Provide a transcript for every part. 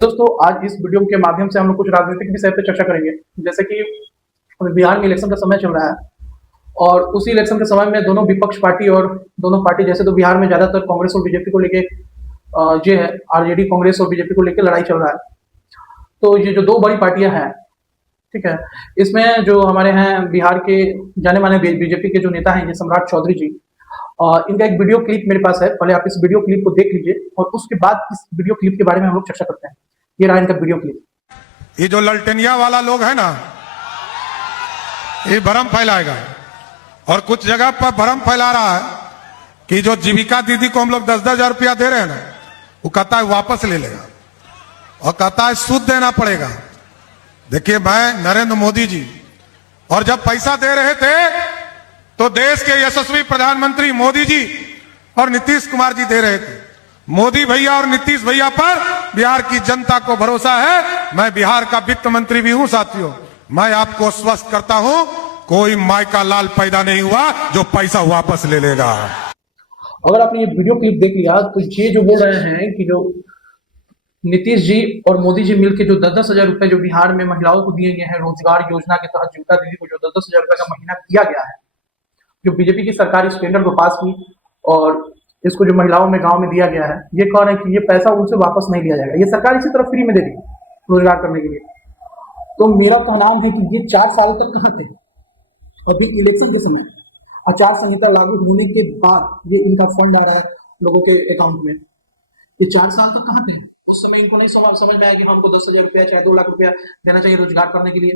दोस्तों आज इस वीडियो के माध्यम से हम लोग कुछ राजनीतिक विषय पर चर्चा करेंगे। जैसे कि बिहार में इलेक्शन का समय चल रहा है और उसी इलेक्शन के समय में दोनों विपक्ष पार्टी और दोनों पार्टी जैसे तो बिहार में ज्यादातर कांग्रेस और बीजेपी को लेके जो है आरजेडी कांग्रेस और बीजेपी को लेकर लड़ाई चल रहा है। तो ये जो दो बड़ी पार्टियां हैं, ठीक है, इसमें जो हमारे हैं बिहार के जाने माने बीजेपी के जो नेता हैं ये सम्राट चौधरी जी, इनका एक वीडियो क्लिप मेरे पास है। पहले आप इस वीडियो क्लिप को देख लीजिए और उसके बाद इस वीडियो क्लिप के बारे में हम लोग चर्चा करते हैं। ये रहा इनका वीडियो क्लिप। ये जो ललटेनिया वाला लोग है ना, ये भ्रम फैलाएगा और कुछ जगह पर भ्रम फैला रहा है कि जो जीविका दीदी को हम लोग 10-10 हजार रुपया दे रहे हैं ना, वो कहता है वापस ले लेगा और कहता है सूद देना पड़ेगा। देखिए, मैं नरेंद्र मोदी जी और जब पैसा दे रहे थे तो देश के यशस्वी प्रधानमंत्री मोदी जी और नीतीश कुमार जी दे रहे थे। मोदी भैया और नीतीश भैया पर बिहार की जनता को भरोसा है। मैं बिहार का वित्त मंत्री भी हूं साथियों। मैं आपको स्वस्थ करता हूं, कोई माई का लाल पैदा नहीं हुआ जो पैसा वापस ले लेगा। अगर आपने ये वीडियो क्लिप देख लिया तो ये जो बोल रहे हैं कि जो नीतीश जी और मोदी जी मिलकर जो 10-10 हजार रुपए जो बिहार में महिलाओं को दिए गए हैं रोजगार योजना के तहत, जीविका दीदी को जो 10-10 हजार रुपए का महीना दिया गया है, जो बीजेपी की सरकार इस टेंडर को पास की और इसको जो महिलाओं में गांव में दिया गया है, ये कह रहे हैं कि ये पैसा उनसे वापस नहीं लिया जाएगा, ये सरकार इसी तरफ फ्री में दे दी रोजगार करने के लिए। तो मेरा कहना है कि ये 4 साल तक कहाँ थे? अभी इलेक्शन के समय आचार संहिता लागू होने के बाद ये इनका फंड आ रहा है लोगों के अकाउंट में। ये 4 साल तक कहाँ थे? उस समय इनको नहीं समझ में आया कि हमको 10 हजार रुपया चाहे 2 लाख रुपया देना चाहिए रोजगार करने के लिए।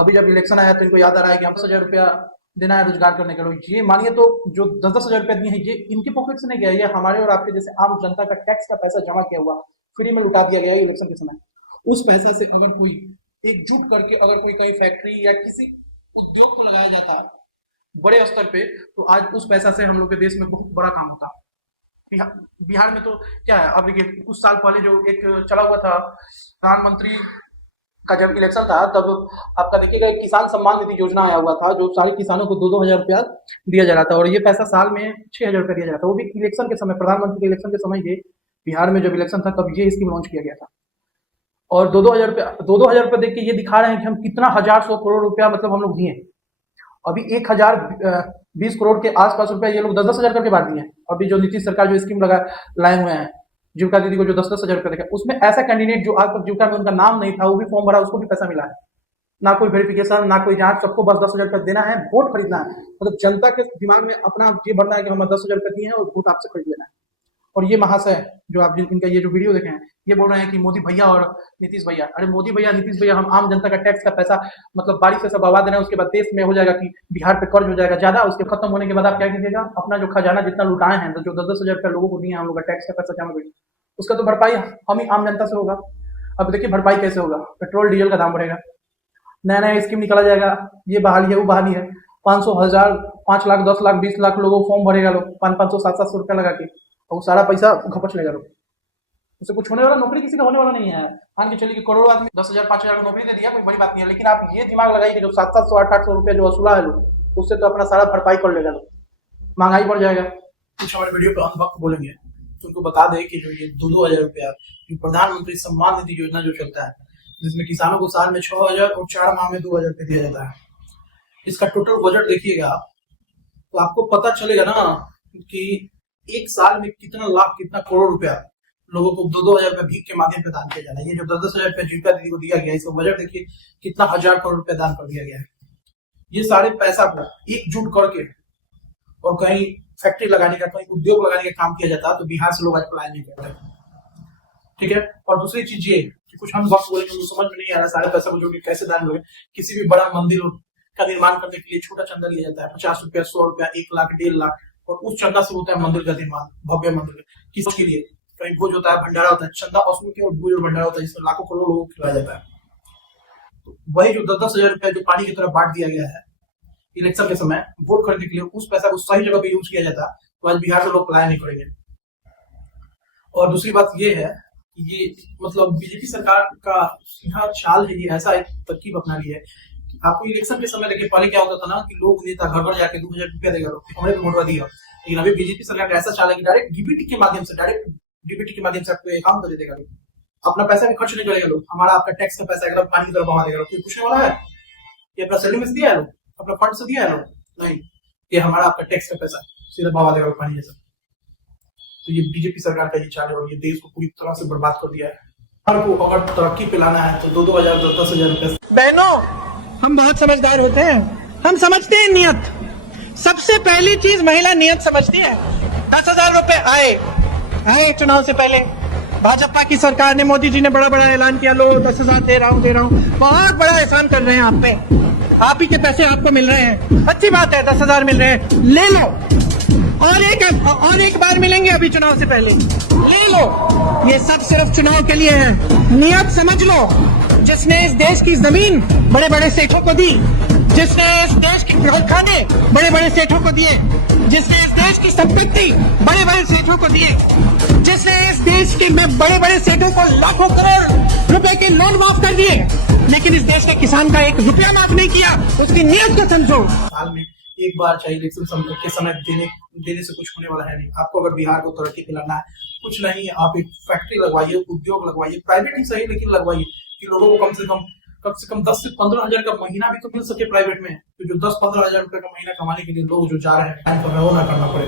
अभी जब इलेक्शन आया तो इनको याद आ रहा है कि हम 10 हजार रुपया देना है रोजगार करने के लिए। ये मानिए तो जो 10-10 हजार रुपया दिए हैं ये इनके पॉकेट से नहीं गया, ये हमारे और आपके जैसे आम जनता का टैक्स का पैसा जमा किया हुआ फ्री में लुटा दिया गया है इलेक्शन के समय। उस पैसा से अगर कोई एकजुट करके अगर कोई कहीं फैक्ट्री या किसी उद्योग को लगाया जाता बड़े स्तर पे, तो आज उस पैसा से हम लोग के देश में बहुत बड़ा काम होता। बिहार में तो क्या है, अब देखिए कुछ साल पहले जो एक चला हुआ था प्रधानमंत्री का जब इलेक्शन था तब आपका देखिएगा किसान सम्मान निधि योजना आया हुआ था, जो सारे किसानों को 2-2 हजार रुपया दिया जा रहा था और ये पैसा साल में 6 हजार रुपया दिया जा रहा था। वो भी इलेक्शन के समय, प्रधानमंत्री के इलेक्शन के समय ये बिहार में जब इलेक्शन था तब ये स्कीम लॉन्च किया गया था। और 2-2 हजार रुपया देख के ये दिखा रहे हैं कि हम कितना 1,000 करोड़ रुपया मतलब हम लोग दिए। अभी 1,020 करोड़ के आसपास रुपया ये लोग 10-10 हजार करके बांट दिए। अभी जो नीतीश सरकार जो स्कीम लाए हुए हैं जीविका दीदी को जो 10-10 हजार रुपया देखा, उसमें ऐसा कैंडिडेट जो आज तक जीविका में उनका नाम नहीं था वो भी फॉर्म भरा, उसको भी पैसा मिला है। ना कोई वेरिफिकेशन, ना कोई जांच, सबको बस 10 हजार रुपया देना है, वोट खरीदना है। मतलब जनता के दिमाग में अपना ये भरना है कि हम 10 हजार रुपया दिए हैं और वोट आपसे खरीद लेना है। और ये महाशय जो आप इनका ये जो वीडियो देखे हैं, ये बोल रहे हैं कि मोदी भैया और नीतीश भैया, अरे मोदी भैया नीतीश भैया, हम आम जनता का टैक्स का पैसा मतलब बारिश से सब आवा दे रहे हैं। उसके बाद देश में हो जाएगा कि बिहार पे कर्ज हो जाएगा ज्यादा, उसके खत्म होने के बाद आप क्या कीजिएगा, अपना जो खजाना जितना लुटाए हैं, तो जो 10-10 हजार रुपया लोगों को दिए हैं हम लोग का टैक्स का पैसा जमा करिए, उसका तो भरपाई हम ही आम जनता से होगा। अब देखिए भरपाई कैसे होगा, पेट्रोल डीजल का दाम बढ़ेगा, नया नया स्कीम निकाला जाएगा, ये बहाली है वो बहाली है, 500, 1000, 5 लाख, 10 लाख, 20 लाख लोगों फॉर्म भरेगा लोग 500, 700 रुपया लगा के, और सारा पैसा खपच लेगा लोग। उससे कुछ होने वाला, नौकरी किसी का होने वाला नहीं है। मान के चलिए कि करोड़ों आदमी 10,000, 5,000 को नौकरी दे दिया, कोई बड़ी बात नहीं है। लेकिन आप ये दिमाग लगाइए कि जो 700, 800 रुपया जो वसूला है लोग, उससे तो अपना सारा भरपाई कर लेगा लोग, महंगाई बढ़ जाएगा। कुछ हमारे वीडियो पे हम वक्त बोलेंगे तो उनको बता दें कि जो ये 2-2 हजार रुपया प्रधानमंत्री सम्मान निधि योजना जो चलता है, जिसमें किसानों को साल में 6 हजार और 4 माह में 2 हजार रुपये दिया जाता है, इसका टोटल बजट देखिएगा तो आपको पता चलेगा ना कि एक साल में कितना लाख, कितना करोड़ रुपया लोगों को 2-2 हजार रुपया भीख के माध्यम से दान किया जाना है। ये जो 10-10 हजार रुपया जीविका दीदी को दिया गया, इसका बजट देखिए कितना 1,000 करोड़ रुपया दान कर दिया गया है। ये सारे पैसा को एकजुट करके और कहीं फैक्ट्री लगाने का, कहीं उद्योग लगाने का काम किया जाता है तो बिहार से लोग आज पलायन नहीं करते, ठीक है। और दूसरी चीज ये कि कुछ हम वक्त बोलेंगे तो समझ में नहीं आ रहा सारे पैसा को जो कैसे दान लोगे। किसी भी बड़ा मंदिर का निर्माण करने के लिए छोटा चंदा लिया जाता है, 50 रुपया, 100 रुपया, 1 लाख, 1.5 लाख, और उस चंदा से होता है मंदिर का निर्माण, भव्य मंदिर किसके लिए, कहीं भोज होता है, भंडारा होता है, चंदा उसमें केवल भोज और भंडारा होता है जिसमें लाखों करोड़ लोगों को खिलाया जाता है। तो वही जो 10-10 हजार रुपया जो पानी की तरह बांट दिया गया है इलेक्शन के समय वोट खरीदने के लिए, उस पैसा को सही जगह पे यूज किया जाता तो आज बिहार से लोग पलायन नहीं करेंगे। और दूसरी बात ये है कि ये मतलब बीजेपी सरकार का सीधा चाल है, ये ऐसा एक तरकीब अपना लिया है कि आपको इलेक्शन के समय देखिए पहले क्या होता था ना कि लोग नेता घर घर जाके 2 हजार रुपया देगा, हमने तो वोट दिया। लेकिन अभी बीजेपी सरकार का ऐसा चाल है कि डायरेक्ट डीबीटी के माध्यम से आपको अकाउंट दे देगा। अपना पैसा भी खर्च नहीं करेगा लोग, हमारा आपका टैक्स का पैसा एकदम पानी की तरह बहा देगा लोग। कोई पूछने वाला है? ये अपना सैलरी में दिया है लोग, अपना फंड से दिया है लोग? नहीं, ये हमारा आपका टैक्स का पैसा सीधा बहा देगा लोग पानी जैसा। तो ये बीजेपी सरकार का ये चाल है और ये देश को पूरी तरह से बर्बाद कर दिया है। हर को अगर तरक्की पे लाना है तो 2-2 हजार 10-10 हजार रुपए। बहनों, हम बहुत समझदार होते हैं, हम समझते हैं नियत। सबसे पहली चीज महिला नियत समझती है। 10,000 रुपए आए चुनाव से पहले, भाजपा की सरकार ने, मोदी जी ने बड़ा बड़ा ऐलान किया, लो 10,000 दे रहा हूँ। बहुत बड़ा एहसान कर रहे हैं आप पे, आप ही के पैसे आपको मिल रहे हैं, अच्छी बात है, 10,000 मिल रहे हैं, ले लो। और एक बार मिलेंगे अभी चुनाव से पहले, ले लो। ये सब सिर्फ चुनाव के लिए है, नियत समझ लो। जिसने इस देश की जमीन बड़े बड़े सेठों को दी, जिसने इस देश के कारखाने बड़े बड़े सेठों को दिए, जिसने इस देश की संपत्ति बड़े बड़े सेठों को दिए, जिसने इस देश के बड़े बड़े सेठों को लाखों करोड़ रुपए के लोन माफ कर दिए, लेकिन इस देश के किसान का 1 रुपया माफ नहीं किया, उसकी नियत को समझो। साल में एक बार चाहिए इलेक्शन के समय देने से कुछ होने वाला है नहीं। आपको अगर बिहार को तरक्की दिलाना है, कुछ नहीं, आप एक फैक्ट्री लगवाइए, उद्योग लगवाइए, प्राइवेट ही सही लेकिन लगवाइए, कि लोगों को कम से कम 10 से 15 हजार का महीना भी तो मिल सके प्राइवेट में। तो जो 10-15 हजार रुपए का महीना कमाने के लिए लोग जो जा रहे हैं, वो ना करना पड़े।